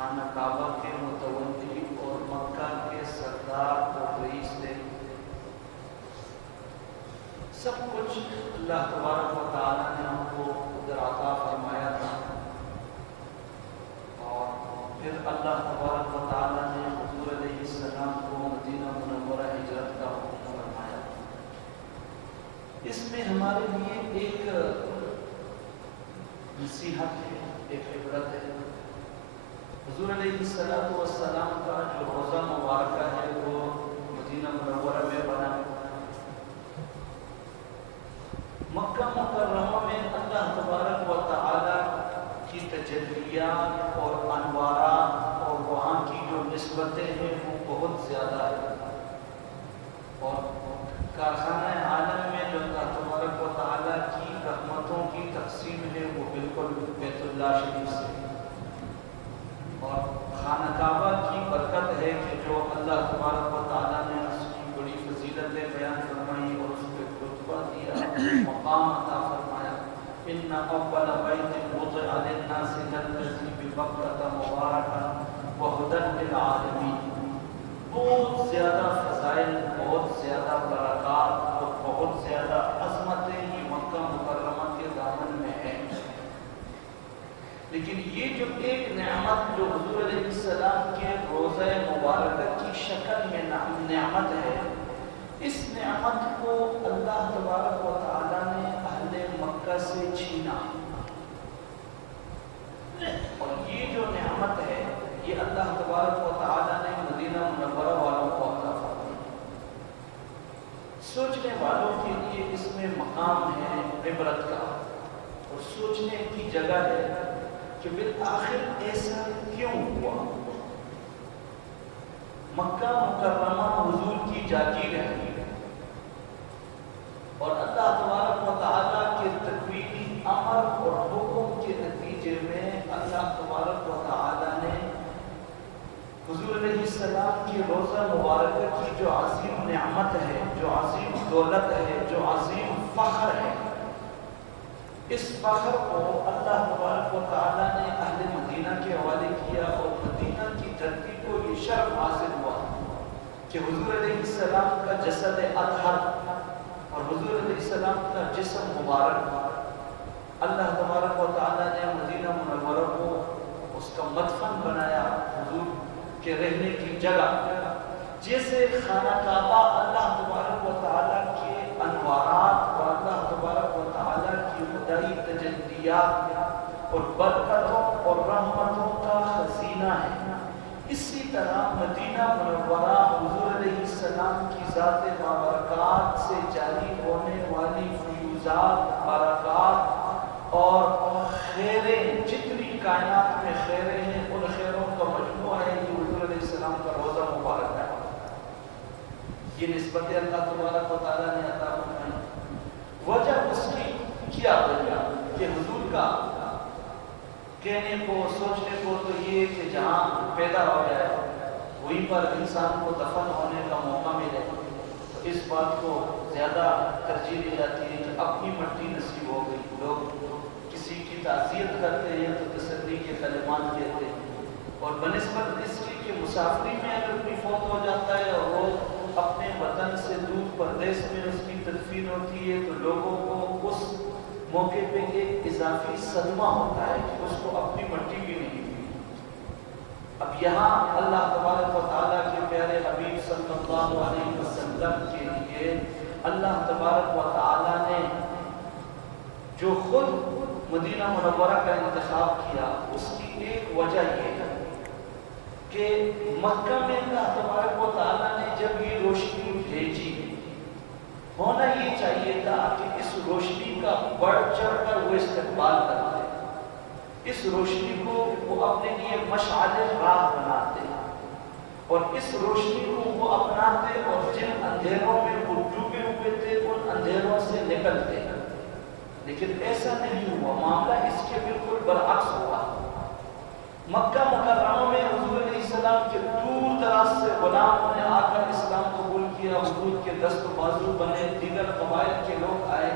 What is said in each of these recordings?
خانہ کعبہ کے متولی اور مکہ کے سردار اور رئیس تھے. سب کچھ اللہ تبارک و تعالیٰ نے ہم کو ادھر عطا فرمایا تھا، اور پھر اللہ تبارک و تعالیٰ نے حضور علیہ السلام کو مدینہ منورہ ہجرت کا حکم فرمایا. اس میں ہمارے لیے ایک نصیحت ہے، ایک عبرت ہے. حضور علیہ السلام کا جو روزہ مبارکہ ہے وہ مدینہ منورہ میں بنا. مکہ مکرمہ میں اللہ تبارک و تعالیٰ کی تجلیات اور انوارات اور وہاں کی جو نسبتیں ہیں وہ بہت زیادہ ہے، اور کارخانہ عالم میں جو اللہ تبارک و تعالیٰ کی رحمتوں کی تقسیم ہے وہ بالکل بیت اللہ شریف سے. اور خانہ کعبہ کی برکت ہے کہ جو اللہ تبارک و تعالیٰ نے اس کی بڑی فضیلتیں بیان فرمائی اور اس پہ رتبہ دیا، مقام عطا فرمایا. ان اول بیت وضع للناس للذی ببکۃ مبارکا وہدی للعالمین. بہت زیادہ فضائل، بہت زیادہ برکات اور بہت زیادہ عظمتیں یہ مکہ مکرمہ کے دامن میں ہیں. لیکن یہ جو ایک نعمت جو حضور علیہ السلام کے روزہ مبارکہ کی شکل میں نعمت ہے، اس نعمت کو اللہ تبارک و تعالیٰ نے اہل مکہ سے چھینا. اور یہ جو نعمت ہے یہ اللہ تبارک و تعالیٰ نے مدینہ منورہ والوں کو عطا فرمائی. سوچنے والوں کے لیے اس میں مقام ہے عبرت کا، اور سوچنے کی جگہ ہے کہ بالآخر ایسا کیوں ہوا. مکہ مکرمہ حضور کی جاگیر ہے، اور اللہ تبارک و تعالیٰ کے تکوینی امر اور حکم کے نتیجے میں اللہ تبارک و تعالیٰ نے حضور علیہ السلام کی روزہ مبارکہ کی جو عظیم نعمت ہے، جو عظیم دولت ہے، جو عظیم فخر ہے، اس فخر کو اللہ تبارک و تعالیٰ نے اہل مدینہ کے حوالے کیا. اور مدینہ کی دھرتی کو یہ شرف حاصل ہوا کہ حضور علیہ السلام کا جسد اطہر اور حضور علیہ السلام کا جسم مبارک اللہ تبارک و تعالیٰ نے مدینہ منورہ کو اس کا مدفن بنایا، حضور کے رہنے کی جگہ. جیسے خانہ کعبہ اللہ تبارک و تعالیٰ کے انوارات اور اللہ تبارک و تعالیٰ کی خدائی تجلیات اور برکتوں اور رحمتوں کا خزینہ ہے، اسی طرح مدینہ منورہ حضور علیہ السلام کی ذات بابرکات سے جاری ہونے والی فیوزات، برکات اور خیریں، جتنی کائنات میں خیریں ہیں ان خیروں کا مجموعہ ہے یہ حضور علیہ السلام کا روزہ مبارک ہے. یہ نسبت اللہ تبارک و تعالیٰ نے عطا فرمائی. وجہ اس کی کیا وجہ کہ حضور کا کہنے کو، سوچنے کو تو یہ کہ جہاں پیدا ہو جائے وہیں پر انسان کو دفن ہونے کا موقع ملے، تو اس بات کو زیادہ ترجیح دی جاتی ہے کہ اپنی مٹی نصیب ہو گئی. لوگ کسی کی تعزیت کرتے ہیں تو تسلی کے کلمات کہتے ہیں، اور بنسبت اس کی کہ مسافری میں اگر کوئی فوت ہو جاتا ہے اور وہ اپنے وطن سے دور پردیس میں اس کی تدفین ہوتی ہے تو لوگوں کو اس موقع پہ ایک اضافی صدمہ ہوتا ہے کہ اس کو اپنی مٹی بھی نہیں ملی. اب یہاں اللہ تبارک و تعالیٰ کے پیارے حبیب صلی اللہ علیہ وسلم کے لیے اللہ تبارک و تعالیٰ نے جو خود مدینہ منورہ کا انتخاب کیا، اس کی ایک وجہ یہ ہے کہ مکہ میں اللہ تبارک و تعالیٰ نے جب یہ روشنی بھیجی، ہونا یہ چاہیے تھا کہ اس روشنی کا بڑھ چڑھ کر وہ استقبال کرتے، اس روشنی کو وہ اپنے لیے مشعل راہ بناتے، اور اس روشنی کو وہ اپناتے اور جن اندھیروں میں وہ ڈوبے ہوئے تھے ان اندھیروں سے نکلتے. لیکن ایسا نہیں ہوا، معاملہ اس کے بالکل برعکس ہوا. مکہ مکرمہ میں حضور علیہ السلام کے دور دراز سے غلاموں نے آ کر اسلام قبول کیا، حضور کے دست و بازو بنے، دیگر قبائل کے لوگ آئے،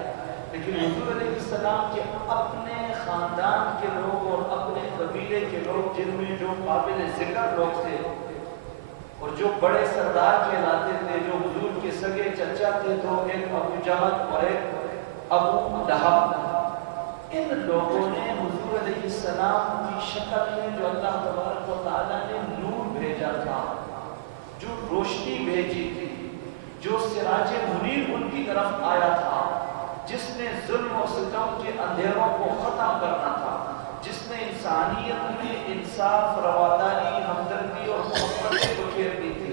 لیکن حضور علیہ السلام کے اپنے خاندان کے لوگ اور اپنے قبیلے کے لوگ، جن میں جو قابل ذکر لوگ تھے اور جو بڑے سردار کہلاتے تھے، جو حضور کے سگے چچا تھے، تو ایک ابو جہل اور ایک ابو لہب، ان لوگوں نے حضور علیہ السلام کی شکل میں جو اللہ تبارک و تعالیٰ نے نور بھیجا تھا، جو روشنی بھیجی تھی، جو سراج منیر ان کی طرف آیا تھا، جس نے ظلم و ستم کے اندھیروں کو ختم کرنا تھا، جس نے انسانیت میں انصاف، رواداری، ہمدردی اور محبت کو بکھیرنی تھی،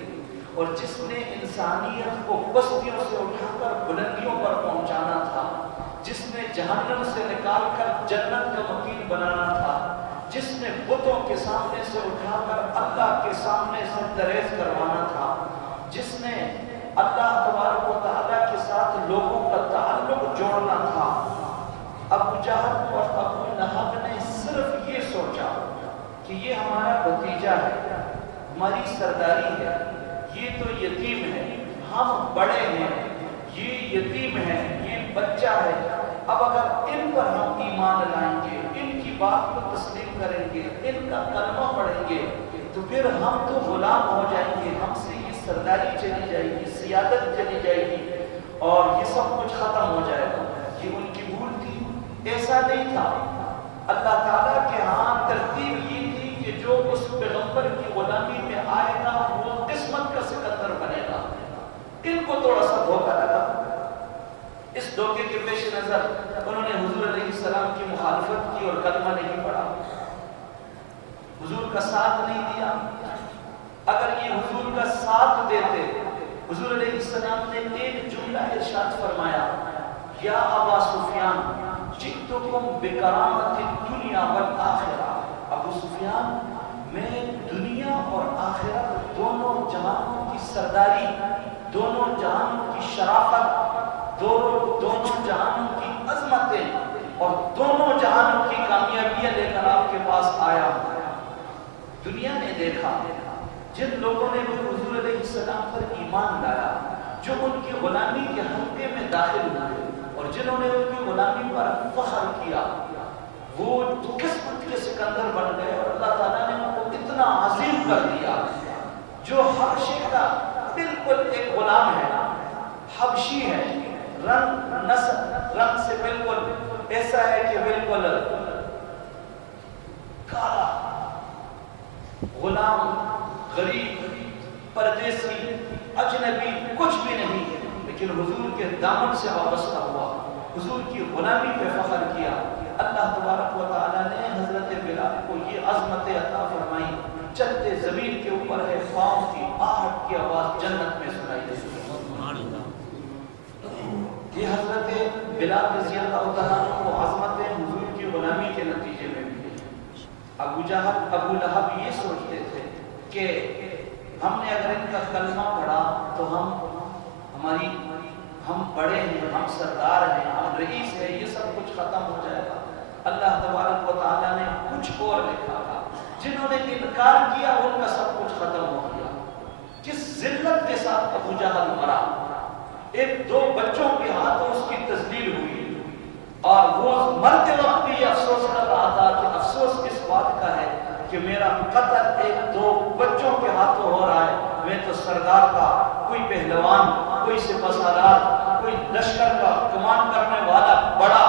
اور جس نے انسانیت کو بستیوں سے اٹھا کر بلندیوں پر پہنچانا تھا، جس نے جہنم سے نکال کر جنت کا وکیل بنانا تھا، جس نے بتوں کے سامنے سے اٹھا کر اللہ کے سامنے سے دریز کروانا تھا، جس نے اللہ تبارک و تعالیٰ کے ساتھ لوگوں کا تعلق جوڑنا تھا، ابو جہل اور ابو لہب نے صرف یہ سوچا کہ یہ ہمارا بھتیجا ہے، ہماری سرداری ہے، یہ تو یتیم ہے، ہم بڑے ہیں، یہ یتیم ہے، یہ بچہ ہے، اب اگر ان پر ہم ایمان لائیں گے، ان کی بات کو تسلیم کریں گے، ان کا کلمہ پڑھیں گے، تو پھر ہم تو غلام ہو جائیں گے، ہم سے یہ سرداری چلی جائے گی، سیادت چلی جائے گی، اور یہ سب کچھ ختم ہو جائے گا۔ یہ ان کی بھول تھی، ایسا نہیں تھا۔ اللہ تعالیٰ کے ہاں ترتیب یہ تھی کہ جو اس پیغمبر کی غلامی میں آئے گا وہ قسمت کا سکندر بنے گا۔ ان کو تھوڑا سا دھوکہ لگا، اس دھوکے کے پیش نظر انہوں نے حضور علیہ السلام کی مخالفت کی اور کلمہ نہیں پڑھا، حضور کا ساتھ نہیں دیا۔ اگر یہ حضور کا ساتھ دیتے، حضور علیہ السلام نے ایک جملہ ارشاد فرمایا، یا ابا سفیان جئتکم بکرامت الدنیا والآخرہ، ابو سفیان میں دنیا اور آخرت دونوں جہانوں کی سرداری، دونوں جہانوں کی شرافت، دونوں جہانوں کی عظمتیں اور دونوں جہانوں کی کامیابیاں لے کر آپ کے پاس آیا ہوں۔ دنیا نے دیکھا جن لوگوں نے بھی حضور علیہ السلام پر ایمان لایا، جو ان کی غلامی کے حلقے میں داخل ہوئے اور جنہوں نے ان کی غلامی پر فخر کیا، وہ قسمت کے سکندر بن گئے، اور اللہ تعالیٰ نے ان کو اتنا عظیم کر دیا۔ جو حبشے کا بالکل ایک غلام ہے، حبشی ہے، رنگ سے بالکل ایسا ہے کہ بالکل کالا، غلام، غریب، پردیسی، اجنبی، کچھ بھی نہیں، لیکن حضور کے دامن سے وابستہ ہوا، حضور کی غلامی پہ فخر کیا۔ اللہ تبارک و تعالیٰ نے حضرت بلال کو یہ عظمت عطا فرمائی، چلتے زمین کے اوپر ہے، پاؤں کی آہٹ کی آواز جنت میں سنائی دیتی۔ یہ حضرت بلال رضی اللہ تعالیٰ کو عظمت حضور کی غلامی کے نتیجے میں ملی۔ ابو جہل، ابو لہب یہ سوچتے تھے کہ ہم نے اگر ان کا کلمہ پڑھا تو ہم بڑے ہیں، ہم سردار ہیں، ہم رئیس ہیں، یہ سب کچھ ختم ہو جائے گا۔ اللہ تبارک و تعالیٰ نے کچھ اور لکھا تھا، جنہوں نے انکار کیا ان کا سب کچھ ختم ہو گیا۔ کس ذلت کے ساتھ ابو جہل مرا، ایک دو بچوں کے ہاتھوں اس کی تذلیل ہوئی، اور وہ مرتے وقت بھی افسوس کر رہا تھا کہ افسوس کس بات کا ہے کہ میرا قتل ایک دو بچوں کے ہاتھوں ہو رہا ہے، میں تو سردار کا کوئی پہلوان، کوئی سپہ سالار، کوئی لشکر کا کمان کرنے والا بڑا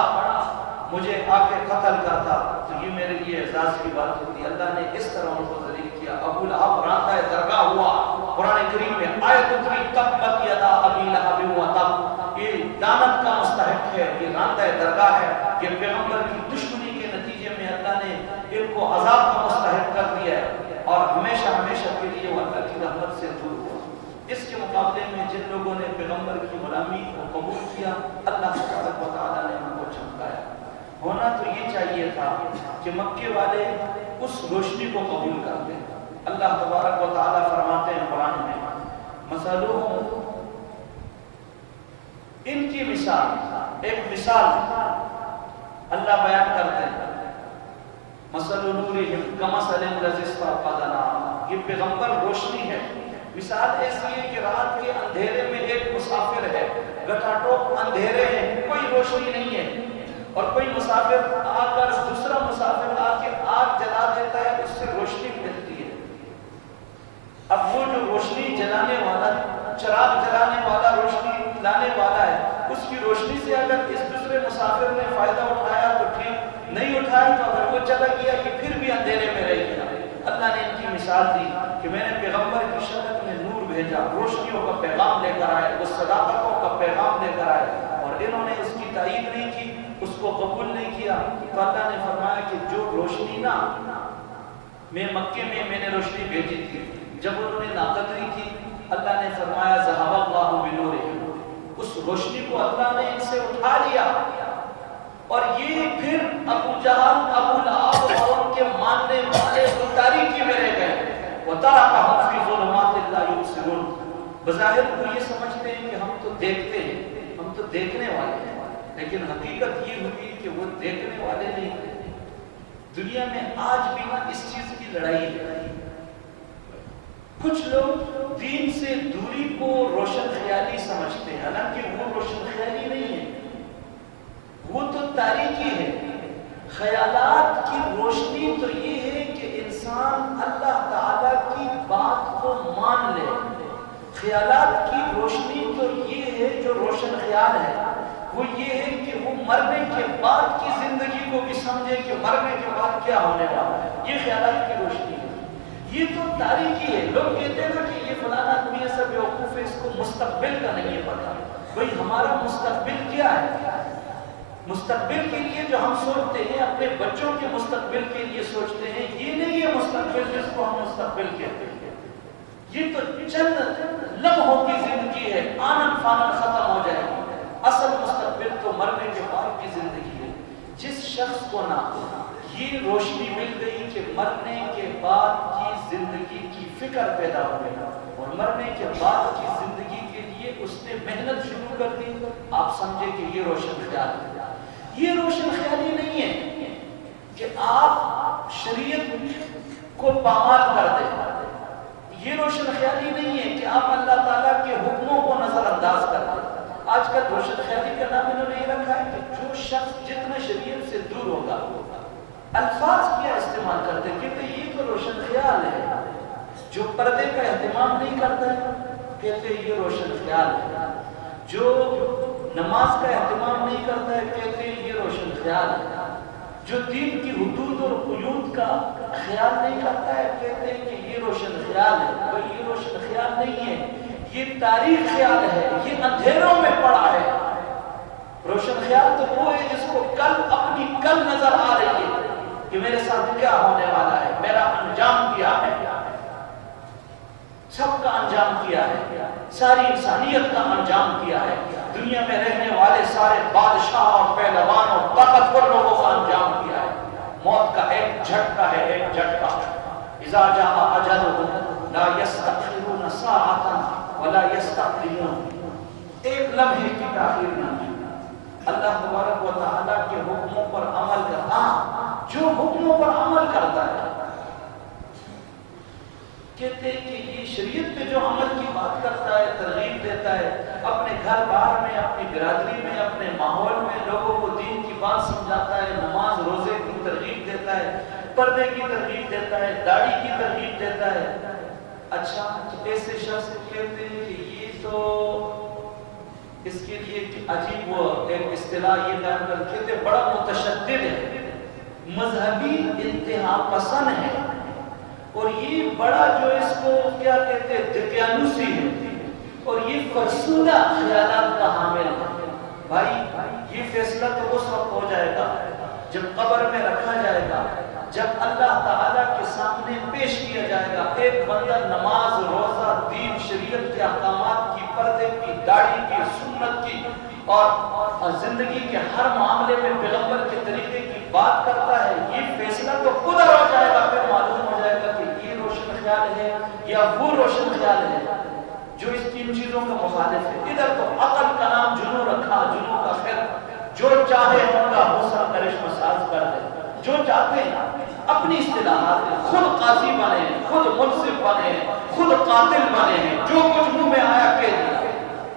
مجھے آ کے قتل کرتا تو یہ میرے لیے اعزاز کی بات ہوتی۔ اللہ نے اس طرح ان کو ذلیل کیا۔ ابو لہب راندہ درگاہ ہوا، قرآن کریم میں آیت اتری تبت یدا ابی لہب و تب، یہ لعنت کا مستحق ہے، یہ راندہ درگاہ ہے، یہ پیغمبر کی دشمنی کے نتیجے میں اللہ نے ان کو عذاب کا مستحق کر دیا ہے، اور ہمیشہ ہمیشہ کے لیے وہ اللہ کی رحمت سے دور ہوا۔ اس کے مقابلے میں جن لوگوں نے پیغمبر کی غلامی کو قبول کیا، اللہ تبارک و تعالیٰ نے ان کو چمکایا۔ ہونا تو یہ چاہیے تھا کہ مکے والے اس روشنی کو قبول کرتے۔ اللہ تبارک و تعالیٰ فرماتے ہیں قرآن میں، مثلهم، ان کی مثال، ایک مثال اللہ بیان کرتے ہیں، مثل نورہم کمثل الذی استوقد نارا، یہ پیغمبر روشنی ہے، مثال ایسی ہے کہ رات کے اندھیرے میں ایک مسافر ہے، گٹاٹوپ اندھیرے ہیں، کوئی روشنی نہیں ہے، اور کوئی مسافر آ کر دوسرا مسافر آ کے آگ جلا دیتا ہے، اس سے روشنی ملتی ہے۔ اب وہ جو روشنی جلانے والا، چراغ جلانے والا، روشنی لانے والا ہے، اس کی روشنی سے اگر اس دوسرے مسافر نے فائدہ اٹھایا تو ٹھیک، نہیں اٹھایا تو اگر وہ چلا گیا یہ پھر بھی اندھیرے میں رہ گیا۔ اللہ نے ان کی مثال دی کہ میں نے پیغمبر کی شکل میں نور بھیجا، روشنیوں کا پیغام لے کر آئے، وہ صداقتوں کا پیغام لے کر آئے، اور انہوں نے اس کی تائید نہیں کی، اس کو قبول نہیں کیا۔ تو اللہ نے فرمایا کہ جو روشنی نا میں مکے میں نے روشنی بھیجی تھی، جب انہوں نے ناقدری کی، اللہ نے فرمایا ذهب اللہ بنورہم، اس روشنی کو اللہ نے ان سے اٹھا لیا، اور یہ پھر ابو جہل، ابو لہب اور ان کے ماننے والے تاریکی میں رہ گئے۔ وَتَرَكَهُمْ فِي ظُلُمَاتٍ لَا يُبْصِرُونَ، بظاہر وہ یہ سمجھتے ہیں کہ ہم تو دیکھتے ہیں، ہم تو دیکھنے والے ہیں، لیکن حقیقت یہ ہوئی کہ وہ دیکھنے والے نہیں تھے۔ دنیا میں آج بھی نا اس چیز کی لڑائی ہے۔ کچھ لوگ دین سے دوری کو روشن خیالی سمجھتے ہیں، حالانکہ وہ روشن خیالی نہیں ہے، وہ تو تاریکی ہے۔ خیالات کی روشنی تو یہ ہے کہ انسان اللہ تعالیٰ کی بات کو مان لے۔ خیالات کی روشنی تو یہ ہے، جو روشن خیال ہے وہ یہ ہے کہ وہ مرنے کے بعد کی زندگی کو بھی سمجھے کہ مرنے کے بعد کیا ہونے والا ہے، یہ خیالات کی روشنی ہے۔ یہ تو تاریکی ہے۔ لوگ کہتے ہیں نا کہ یہ فلانا آدمی ایسا بیوقوف ہے، اس کو مستقبل کا نہیں پتا۔ بھئی ہمارا مستقبل کیا ہے؟ مستقبل کے لیے جو ہم سوچتے ہیں، اپنے بچوں کے مستقبل کے لیے سوچتے ہیں، یہ نہیں ہے مستقبل جس کو ہم مستقبل کہتے ہیں۔ یہ تو چند لمحوں کی زندگی ہے، آنن فانن ختم ہو جائے گی۔ اصل مستقبل تو مرنے کے بعد کی زندگی ہے۔ جس شخص کو نہ یہ روشنی مل گئی کہ مرنے کے بعد کی زندگی کی فکر پیدا ہو گئی، اور مرنے کے بعد کی زندگی کے لیے اس نے محنت شروع کر دی، آپ سمجھے کہ یہ روشن خیال ہے۔ یہ روشن خیالی نہیں ہے کہ آپ شریعت کو پامال کر دیں، یہ روشن خیالی نہیں ہے کہ آپ اللہ تعالیٰ کے حکموں کو نظر انداز کر دیں۔ آج کل روشن خیالی کا نام انہوں نے یہ رکھا ہے کہ جو شخص جتنا شریعت سے دور ہوگا، الفاظ کیا استعمال کرتے ہیں، کہتے ہیں یہ تو روشن خیال ہے۔ جو پردے کا اہتمام نہیں کرتا ہے کہتے ہیں یہ روشن خیال ہے۔ جو نماز کا اہتمام نہیں کرتا ہے کہتے ہیں یہ روشن خیال ہے۔ جو دین کی حدود اور قیود کا خیال نہیں کرتا ہے کہتے ہیں کہ یہ روشن خیال ہے۔ بھئی یہ روشن خیال نہیں ہے، یہ تاریخ خیال ہے، یہ اندھیروں میں پڑا ہے۔ روشن خیال تو وہ ہے جس کو کل اپنی کل نظر آ رہی ہے کہ میرے ساتھ کیا ہونے والا ہے، میرا انجام کیا ہے، سب کا انجام کیا ہے، ساری انسانیت کا انجام کیا ہے، دنیا میں رہنے والے سارے بادشاہ اور پہلوان اور طاقتور لوگوں کا انجام کیا ہے۔ موت کا ایک جھٹکا ہے، ایک جھٹکا۔ اذا جاء اجلهم لا يستأخرون ساعة ولا يستقدمون، ایک لمحے کی تاخیر نہ ہے۔ اللہ تبارک و تعالیٰ کے حکموں پر عمل کرنا، جو حکموں پر عمل کرتا ہے، کہتے ہیں کہ یہ شریعت پہ جو عمل کی بات کرتا ہے، ترغیب دیتا ہے، اپنے گھر بار میں، اپنی برادری میں، اپنے ماحول میں لوگوں کو دین کی بات سمجھاتا ہے، نماز روزے کی ترغیب دیتا ہے، پردے کی ترغیب دیتا ہے، داڑھی کی ترغیب دیتا ہے۔ اچھا، ایسے شخص کہتے ہیں کہ یہ تو اس کے لیے عجیب وہ ایک اصطلاح یہ بیان کرتے ہیں، بڑا متشدد ہے، مذہبی انتہا پسند ہے، اور یہ بڑا جو اس کو کیا کہتے ہیں دقیانوسی ہے، اور یہ فرسودہ خیالات کا حامل ہے۔ بھائی یہ فیصلہ تو اس وقت ہو جائے گا جب قبر میں رکھا جائے گا، جب اللہ تعالیٰ کے سامنے پیش کیا جائے گا۔ ایک بندہ نماز، روزہ، دین، شریعت کے احکامات کی، پردے کی، داڑھی کی، سنت کی اور زندگی کے ہر معاملے میں پیغمبر کے طریقے کی بات کرتا ہے، یہ فیصلہ تو خود ہو جائے گا، پھر معلوم ہو جائے گا کہ یہ روشن خیال ہے یا وہ روشن خیال ہے جو اس تین چیزوں کا مخالف ہے۔ ادھر تو عقل کا نام جنوں رکھا، جنوں کا خیر، جو چاہے ان کا حسن کرشمہ ساز کر دے، جو چاہتے ہیں اپنی اصطلاحات میں خود قاضی بنے ہیں، خود منصف بنے ہیں، خود قاتل بنے ہیں، جو کچھ منہ میں آیا کہہ دیا۔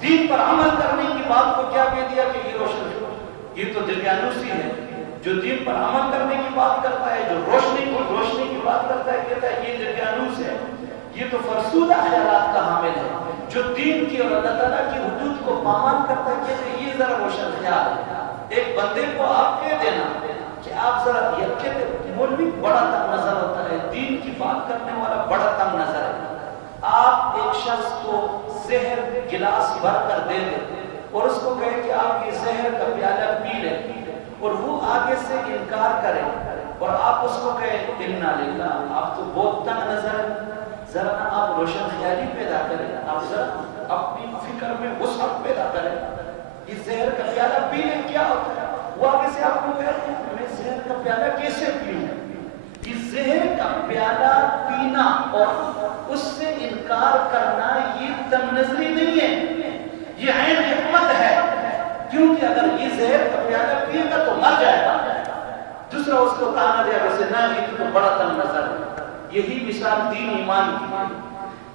دین پر عمل کرنے کی بات کو کیا کہہ دیا کہ یہ روشن ہے، یہ تو دقیانوسی ہے۔ جو دین پر عمل کرنے کی بات کرتا ہے، جو روشنی کی بات کرتا ہے، کہتا ہے یہ دقیانوس ہے، یہ تو فرسودہ خیالات کا حامل ہے۔ جو دین کی اور اللہ تعالیٰ کی حدود کو پامال کرتا ہے، کہتے ہیں یہ ذرا روشن خیال ہے۔ ایک بندے کو آپ کہہ دینا کہ آپ ذرا یہ کہتے مولوی بڑا تنگ نظر ہوتا ہے، دین کی بات کرنے والا بڑا تنگ نظر ہے۔ آپ ایک شخص کو زہر گلاس بھر کر دے دیں اور اس کو کہے کہ آپ یہ زہر کا پیالہ پی لیں، اور وہ آگے سے انکار کرے اور آپ اس کو کہیں انا للہ، آپ تو بہت تنگ نظر ہے، ذرا آپ روشن خیالی پیدا کریں، آپ ذرا اپنی فکر میں وسعت پیدا کریں۔ یہ زہر کا پیالہ پینے کیا ہوتا ہے؟ وہ آگے سے آپ کو کہتے ہیں میں زہر کا پیالہ کیسے پیوں؟ یہ زہر کا پیالہ پینا اور اس سے انکار کرنا یہ تنگ نظری نہیں ہے، یہ عین حکمت ہے۔ کیونکہ اگر یہ زہر کا پیالہ پیے گا تو مر جائے گا، دوسرا اس کو تانا دے گا، نہ یہ تو بڑا تنگ نظر ہے۔ یہی مثال دین ایمان کی،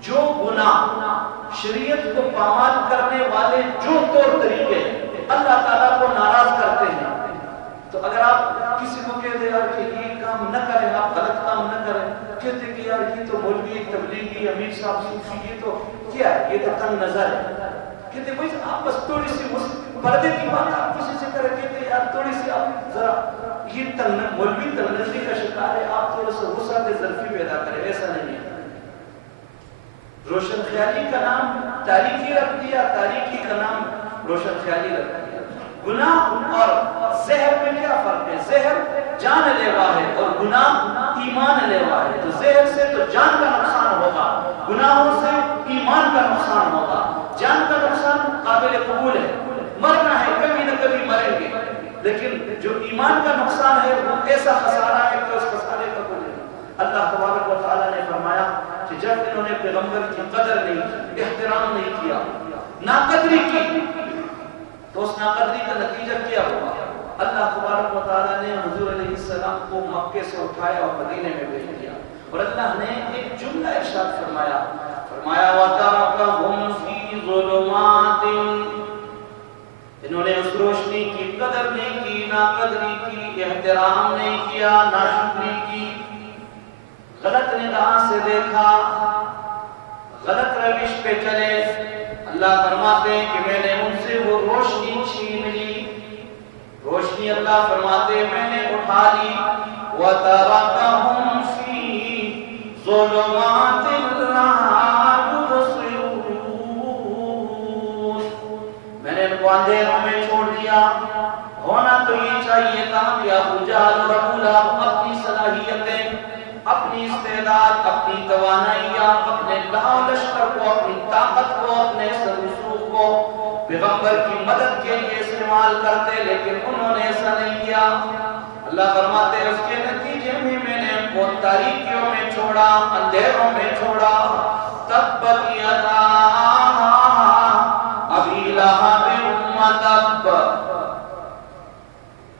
جو گناہ شریعت کو پامال کرنے والے جو طور طریقے اللہ تعالیٰ کو ناراض کرتے ہیں، تو اگر آپ کسی کو کہہ دیں یار کہ یہ کام نہ کریں، آپ غلط کام نہ کریں، کہتے کہ یار یہ تو مولوی تبلیغی امیر صاحب صوفی یہ تو کیا ہے، یہ تو تنگ نظر ہے، کہتے بھائی آپ بس تھوڑی سی پردے کی بات آپ کسی سے کریں، کہتے یار تھوڑی سی آپ ذرا یہ مولوی تنگ نظری کا شکار ہے، آپ تھوڑا سا وسعت ظرفی پیدا کریں، ایسا نہیں ہے۔ روشن خیالی کا نام تاریخی رکھ دیا، تاریخی کا نام روشن خیالی رکھ دیا۔ گناہ اور زہر میں کیا فرق ہے؟ زہر جان لیوا ہے اور گناہ ایمان لیوا ہے۔ تو زہر سے تو جان کا نقصان ہوگا، گناہوں سے ایمان کا نقصان ہوگا۔ جان کا نقصان قابل قبول ہے، مرنا ہے، کبھی نہ کبھی مریں گے، لیکن جو ایمان کا نقصان ہے وہ ایسا خسارہ ہے کہ اس خسارے کا کوئی نہیں۔ اللہ تبارک و تعالیٰ نے فرمایا کہ جب انہوں نے پیغمبر کی قدر نہیں، احترام نہیں کیا، ناقدری کی، تو اس ناقدری کا نتیجہ کیا ہوا؟ اللہ تبارک و تعالیٰ نے حضور علیہ السلام کو مکے سے اٹھایا اور مدینے میں بھیج دیا، اور اللہ نے ایک جملہ ارشاد فرمایا وَتَرَكَهُمْ فِي ظُلُمَاتٍ، انہوں نے اس روشنی کی قدر نہیں کی، ناقدری کی، احترام نہیں کیا، ناشکری کی، غلط نگاہ سے دیکھا، غلط روش پہ چلے۔ اللہ فرماتے ہیں کہ میں نے ان سے وہ روشنی چھین لی، روشنی اللہ فرماتے ہیں میں نے اٹھا لی۔ وَتَرَكَهُمْ فِي ظُلُمَاتٍ لَا يُبْصِرُونَ، میں نے ان کو اندھیروں میں چھوڑ دیا۔ ہونا تو یہ چاہیے تھا کہ ابو جہل اور ابو لہب اپنی صلاحیتیں، اپنی استعداد، اپنی توانائیاں، اپنے لشکر کو، اپنی طاقت کو، اپنے رسوخ کو پیغمبر کی مدد کے لیے استعمال کرتے، لیکن انہوں نے ایسا نہیں کیا۔ اللہ فرماتے ہیں اس کے نتیجے میں میں نے ان کو تاریکیوں میں چھوڑا، اندھیروں میں چھوڑا۔ تبت یدا ابی لہب وتب،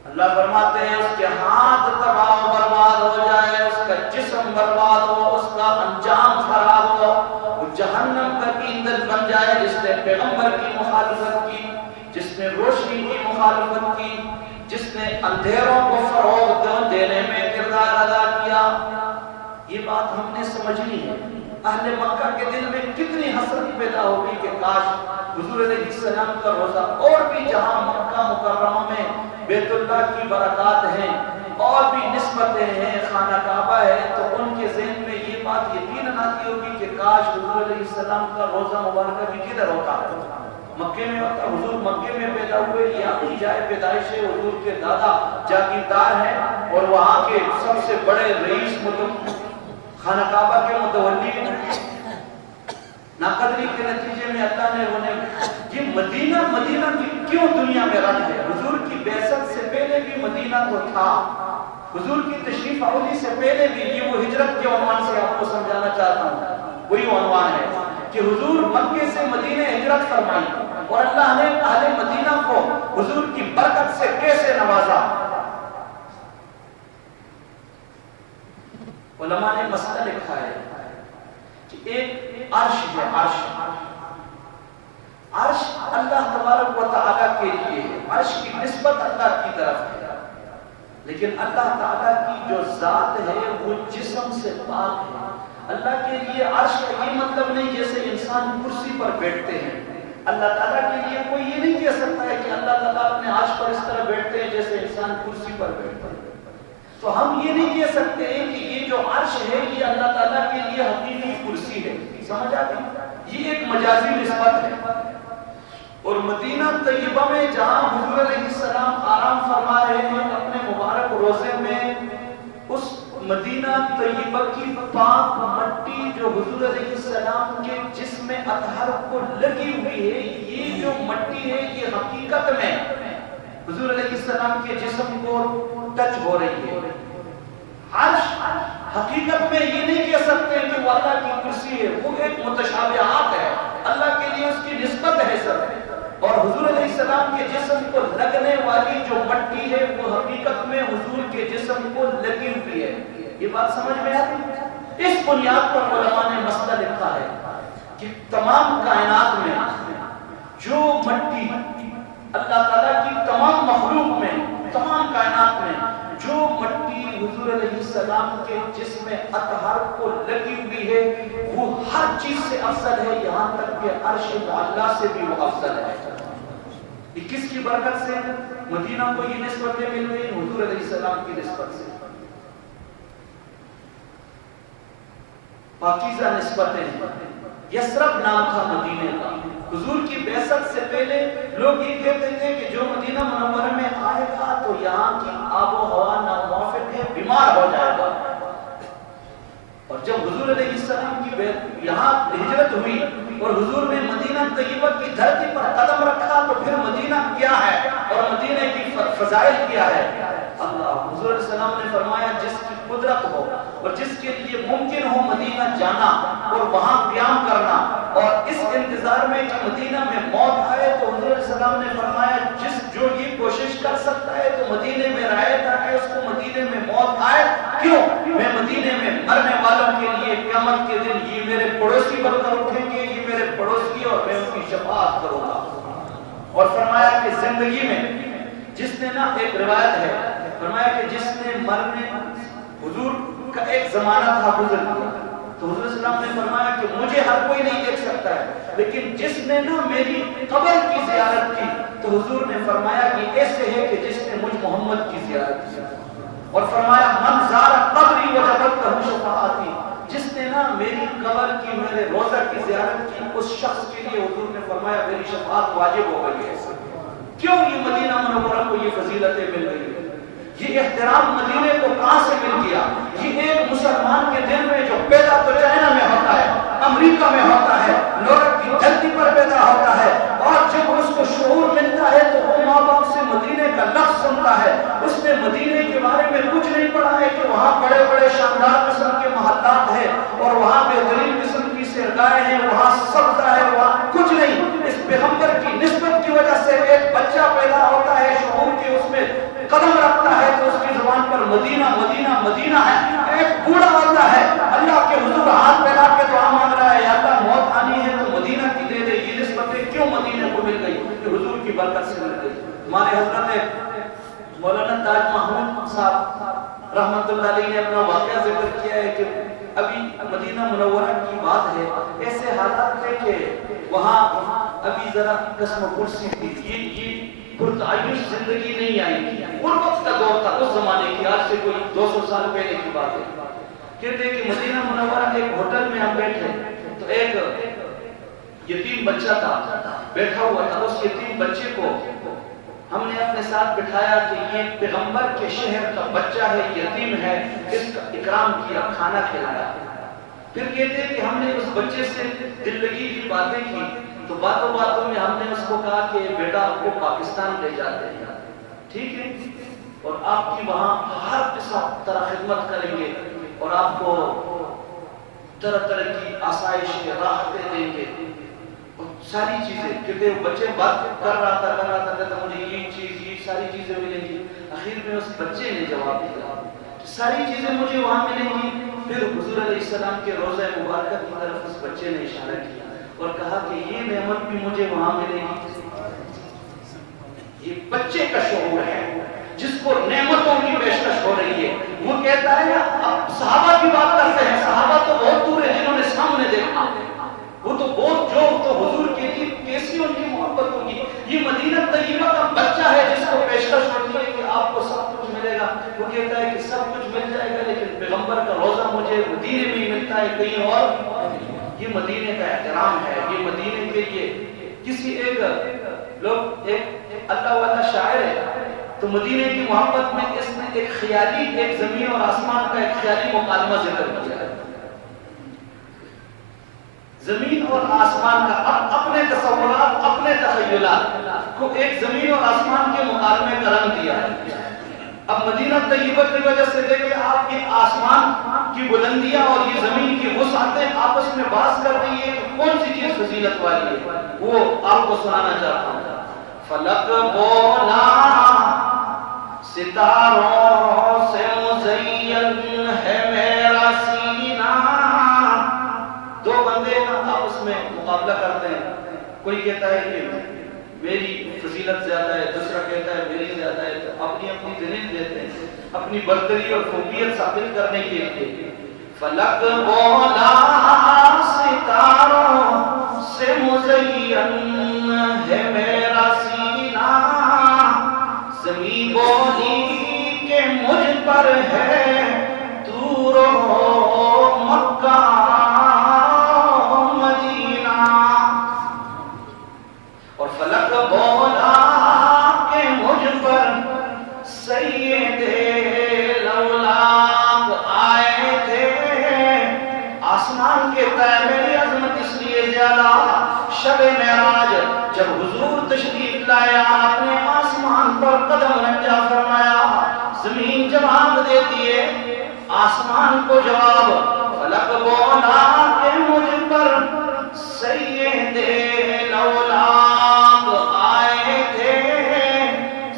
اللہ فرماتے ہیں اس کے ہاتھ تباہ و برباد ہو جائے، اس کا جسم برباد ہو، اس کا انجام خراب ہو، وہ جہنم کا ایندھن بن جائے، جس نے پیغمبر کی مخالفت کی، جس نے روشنی کی مخالفت کی، جس نے اندھیروں کو فروغ دینے میں کردار ادا کیا۔ یہ بات ہم نے سمجھنی ہے۔ اہل مکہ کے دل میں کتنی حسرت پیدا ہوگی کہ کاش حضور علیہ السلام کا روزہ، اور بھی جہاں مکہ مکرمہ میں بیت اللہ کی برکات ہیں اور بھی نسبتیں ہیں، خانہ کعبہ ہے، تو ان کے ذہن میں یہ بات یقیناً آتی ہوگی کہ کاش حضور علیہ السلام کا روزہ مبارکہ بھی کدھر ہوتا، مکے میں ہوتا۔ حضور مکے میں پیدا ہوئے، یہ اپنی جائے پیدائش ہے، حضور کے دادا جاگیردار ہیں اور وہاں کے سب سے بڑے رئیس خانہ کعبہ کے متولی ہیں۔ ناقدری کے نتیجے میں اللہ نے انہیں یہ مدینہ کی کیوں دنیا میں رنگ ہے؟ حضور کی بعثت سے پہلے بھی مدینہ تو تھا، حضور کی تشریف آوری سے پہلے بھی، یہ وہ ہجرت کے عنوان سے آپ کو سمجھانا چاہتا ہوں، وہی عنوان ہے کہ حضور مکے سے مدینہ ہجرت فرمائی، اور اللہ نے اہل مدینہ کو حضور کی برکت سے کیسے نوازا۔ علماء نے مسئلہ لکھا ہے کہ ایک عرش ہے، عرش اللہ تبارک و تعالیٰ کے لیے ہے، عرش کی نسبت اللہ کی طرف ہے، لیکن اللہ تعالیٰ کی جو ذات ہے وہ جسم سے پاک ہے۔ اللہ کے لیے عرش کا یہ مطلب نہیں جیسے انسان کرسی پر بیٹھتے ہیں، اللہ تعالیٰ کے لیے کوئی یہ نہیں کہہ سکتا ہے کہ اللہ تعالیٰ اپنے عرش پر اس طرح بیٹھتے ہیں جیسے انسان کرسی پر بیٹھتا ہے۔ تو ہم یہ نہیں کہہ سکتے کہ یہ جو عرش ہے یہ اللہ تعالیٰ کے لیے حقیقی کرسی ہے، سمجھ آتی؟ یہ ایک مجازی نسبت ہے۔ اور مدینہ طیبہ میں جہاں حضور علیہ السلام آرام فرما رہے ہیں اپنے مبارک روضے میں، اس مدینہ طیبہ کی پاک مٹی جو حضور علیہ السلام کے جسم اطہر کو لگی ہوئی ہے، یہ جو مٹی ہے یہ حقیقت میں حضور علیہ السلام کے جسم کو ٹچ ہو رہی ہے۔ عرش حقیقت میں یہ نہیں کہہ سکتے کہ وہ اللہ کی کرسی ہے، وہ ایک متشابہات ہے، اللہ کے لیے اس کی نسبت ہے سب۔ اور حضور علیہ السلام کے جسم کو لگنے والی جو مٹی ہے وہ حقیقت میں حضور کے جسم کو لگی ہوئی ہے۔ یہ بات سمجھ میں آتی ہے؟ اس بنیاد پر علماء نے مسئلہ لکھا ہے کہ تمام کائنات میں جو مٹی اللہ تعالیٰ کی تمام مخلوق میں، تمام کائنات میں جو مٹی حضور علیہ السلام کے جسم اطہر کو لگی ہوئی ہے وہ ہر چیز سے افضل ہے، یہاں تک کہ عرش معلیٰ سے بھی وہ افضل ہے۔ یہ کس کی برکت سے؟ مدینہ کو یہ نسبتیں مل گئی حضور علیہ السلام کی نسبت سے۔ پاکیزہ نسبتیں، یثرب نام تھا مدینہ کا۔ حضور کی بعثت سے پہلے لوگ یہ کہتے تھے کہ جو مدینہ منورہ میں آئے گا تو یہاں کی آب و ہوا ناموافق ہے، بیمار ہو جائے گا۔ اور جب حضور علیہ السلام کی یہاں ہجرت ہوئی اور حضور نے مدینہ طیبہ کی دھرتی پر قدم رکھا تو پھر مدینہ کیا ہے اور مدینہ کی فضائل کیا ہے؟ اللہ حضور علیہ السلام نے فرمایا جس کی قدرت ہو اور جس کے لیے ممکن ہو مدینہ جانا اور وہاں قیام کرنا، اور اس انتظار میں کہ مدینہ میں موت آئے تو حضور علیہ السلام نے فرمایا جو یہ کوشش کر سکتا ہے تو مدینہ میں رہے تاکہ اس کو مدینہ میں موت آئے۔ کیوں؟ میں مدینہ میں مرنے والوں کے لیے قیامت کے دن یہ میرے پڑوسی بن کر اٹھیں گے، یہ میرے پڑوسی اور میں ان کی شفاعت کروں گا۔ اور فرمایا کہ زندگی میں جس نے نا، ایک روایت ہے، فرمایا کہ جس نے مرنے، حضور کا ایک زمانہ تھا گزر گیا تو حضور صلی اللہ علیہ وسلم نے فرمایا کہ مجھے ہر کوئی نہیں دیکھ سکتا ہے، لیکن جس نے نا میری قبر کی زیارت کی تو حضور نے فرمایا کہ ایسے ہے کہ جس نے مجھ محمد کی زیارت کی۔ اور فرمایا من زار قبری وجبت لہ شفاعتی، جس نے نا میری قبر کی، میرے روضہ کی زیارت کی، اس شخص کے لیے حضور نے فرمایا میری شفاعت واجب ہو گئی ہے۔ کیوں یہ مدینہ منورہ کو یہ فضیلتیں مل رہی ہیں؟ یہ احترام مدینے کو کہاں سے مل گیا؟ یہ ایک مسلمان کے دل میں جو پیدا تو چائنا میں ہوتا ہے، امریکہ میں ہوتا ہے، یورپ کی دھرتی پر پیدا ہوتا ہے، اور جب اس کو شعور ملتا ہے تو وہ ماں باپ سے مدینے کا لفظ سنتا ہے، اس نے مدینے کے بارے میں کچھ نہیں پڑھا ہے کہ وہاں بڑے بڑے شاندار قسم کے محلات ہیں اور وہاں بہترین قسم کی سیرگاہیں ہیں، وہاں سبزہ ہے، وہاں کچھ نہیں۔ اس پیغمبر کی نسبت کی وجہ سے ایک بچہ پیدا ہوتا ہے، شعور کے اس میں قدم رکھتا ہے تو اس کی زبان پر مدینہ مدینہ مدینہ ہے۔ ایک بوڑھا ہوتا ہے، اللہ کے حضور ہاتھ پھیلا کے دعا مانگ رہا ہے، یا اللہ موت آنی ہے تو مدینہ کی دے دے۔ یہ نسبتیں کیوں مدینہ کو مل گئی؟ کہ حضور کی برکت سے مل گئی۔ ہمارے حضرت مولانا تاج محمود صاحب رحمت اللہ علیہ نے اپنا واقعہ ذکر کیا ہے کہ ابھی مدینہ منورہ کی بات ہے، ایسے حالات تھے کہ وہاں ابھی ذرا قسم کرسی تھی، یہ پرتعیش زندگی نہیں آئی، غربت کا دور تھا اس زمانے کی، آج سے کوئی 200 سال پہلے کی بات ہے۔ کہتے ہیں کہ مدینہ منورہ ایک ہوٹل میں ہم بیٹھے تو ایک یتیم بچہ تھا بیٹھا ہوا تھا، اس یتیم بچے کو ہم نے اپنے ساتھ بٹھایا کہ یہ پیغمبر کے شہر کا بچہ ہے، یتیم ہے، اس کا اکرام کیا، کھانا کھلایا۔ پھر کہتے ہیں کہ ہم نے اس بچے سے دل لگی کی باتیں کی تو باتوں باتوں میں ہم نے اس کو کہا کہ بیٹا آپ کو پاکستان لے جاتے ہیں، ٹھیک ہے، اور آپ کی وہاں ہر قسم طرح خدمت کریں گے اور آپ کو طرح طرح کی آسائش راحتیں دیں گے اور ساری چیزیں۔ کہتے ہیں بچے بات کر رہا تھا کہتا مجھے یہ چیز یہ ساری چیزیں ملیں گی۔ آخر میں اس بچے نے جواب دیا ساری چیزیں مجھے وہاں ملیں گی، پھر حضور علیہ السلام کے روضہ مبارکہ کی طرف اس بچے نے اشارہ کیا اور کہا کہ یہ نعمت بھی مجھے وہاں ملے گی. یہ بچے کا شعور ہے جس کو نعمتوں کی پیشکش ہو رہی ہے. وہ کہتا ہے صحابہ کی بات کرتے ہیں, صحابہ تو بہت دور ہے جنہوں نے سامنے دیکھا, وہ تو بہت جو تو حضور کے لیے کیسی ان کی محبت ہوگی. یہ مدینہ طیبہ کا بچہ ہے جس کو پیشکش ہوتی ہے کہ آپ کو سب کچھ ملے گا. وہ کہتا ہے کہ سب کچھ مل جائے گا لیکن پیغمبر کا روزہ مجھے مدینے میں ہی ملتا ہے, کہیں اور. یہ مدینے کا احترام ہے. یہ مدینے کے لیے کسی ایک لوگ ایک اللہ والا شاعر ہے تو مدینے کی محبت میں اس نے ایک خیالی, ایک زمین اور آسمان کا ایک خیالی مکالمہ ذکر کیا ہے. زمین اور آسمان کا اپنے تصورات, اپنے تخیلات کو ایک زمین اور آسمان کے مکالمے کا رنگ دیا ہے. اب مدینہ طیبہ کی وجہ سے دیکھیں آپ یہ آسمان کی بلندیاں اور یہ زمین کی وسعتیں آپس میں بحث کر رہی ہے کہ کون سی چیز فضیلت والی ہے. وہ آپ کو سنانا چاہتا ہوں. فلک بولا ستاروں سے مزین ہے میرا سینہ. دو بندے آپس میں مقابلہ کرتے ہیں. کوئی کہتا ہے کہ میری فضیلت زیادہ ہے, دوسرا کہتا ہے میری زیادہ ہے. تو اپنی اپنی دلیل دیتے ہیں اپنی برتری اور فوقیت ثابت کرنے کے لیے. فلک بولا ستاروں سے مزین ہے میرا سینہ, زمین بولی کہ مجھ پر ہے دور مکہ مدینہ. اور فلک بولا کہ مجھ پر سید لولاک آئے تھے. آسمان کے طے میری عظمت اس لیے زیادہ, شب معراج جب حضور تشریف لایا آپ نے آسمان پر قدم رنجا فرمایا. زمین جواب دیتی ہے آسمان کو جواب. فلک بولا کہ مجھ پر سید لولاک آئے تھے.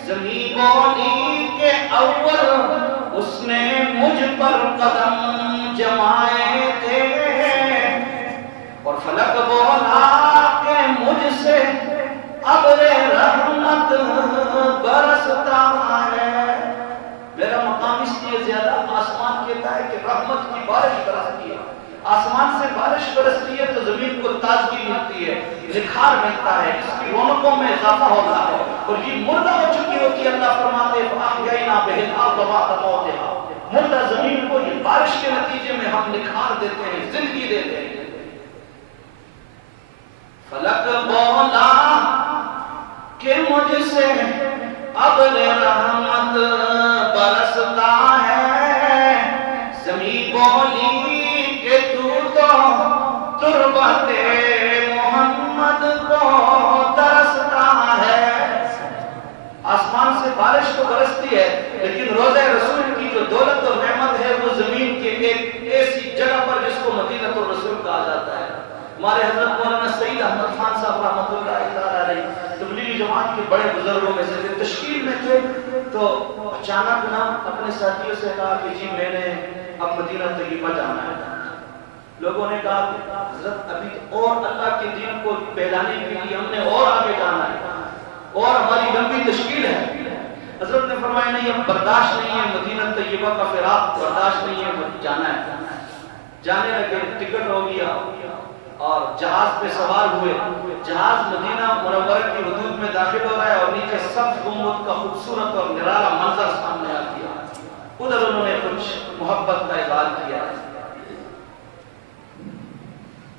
زمین بولی کہ اول اس نے مجھ پر قدم جمائے تھے. اور فلک بولا کہ مجھ سے ابر رحمت برستا ہے. میرا مقام اس لیے زیادہ, آسمان کہتا ہے کہ رحمت کی بارش برستی ہے. آسمان سے بارش برستی ہے تو زمین کو تازگی ملتی ہے, نکھار ملتا ہے, اس کی رونقوں میں اضافہ ہوتا ہے. اور یہ مردہ ہو چکی ہوتی ہے, اللہ فرماتے ہیں فَأَحْيَيْنَا بِهِ الْأَرْضَ بَعْدَ مَوْتِهَا. مردہ زمین کو یہ بارش کے نتیجے میں ہم نکھار دیتے ہیں, زندگی دیتے ہیں. فلک بولا کہ مجھ سے ابر رحمت برستا ہے. زمین بولی کہ تو تربت محمد کو ترستا ہے. آسمان سے بارش تو برستی ہے لیکن روضہ رسول کی جو دولت اور نعمت ہے وہ زمین کے ایک ایسی جگہ پر جس کو مدینہ الرسول کہا جاتا ہے. ہمارے حضرت مولانا سعید احمد خان صاحب رحمۃ اللہ علیہ تبلیغی جماعت کے بڑے بزرگوں میں سے تھے. تشکیل میں تھے تو اچانک نہ اپنے ساتھیوں سے کہا کہ جی میں نے اب مدینہ طیبہ جانا ہے. لوگوں نے کہا کہ حضرت ابھی اور اللہ کے دین کو پھیلانے کے لیے ہم نے اور آگے جانا ہے اور ہماری لمبی تشکیل ہے. حضرت نے فرمایا نہیں اب برداشت نہیں ہے, مدینہ طیبہ کا فراق برداشت نہیں ہے, جانا ہے. جانے لگے, ٹکٹ ہو گیا اور جہاز پہ سوار ہوئے. جہاز مدینہ منورہ کی حدود میں داخل ہو رہا ہے اور نیچے سبز گنبد کا خوبصورت اور نرالا منظر سامنے آ گیا. ادھر انہوں نے کچھ محبت کا اظہار کیا,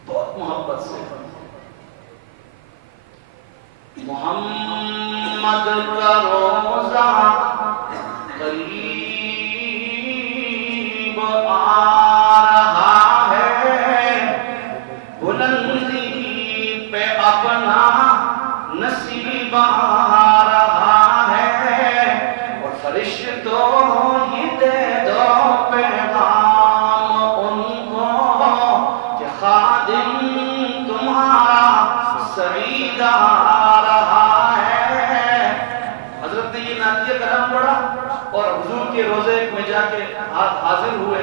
بہت محبت سے. محمد کا روزہ قریب آ رہا ہے, بلندی پہ اپنا نصیب آ رہا ہے. اور فرشتوں ہی دے دو پیغام ان کو کہ خادم تمہارا سعید آ رہا ہے. حضرت نے یہ نعتیہ کلام پڑھا اور حضور کے روزے میں جا کے حاضر ہوئے.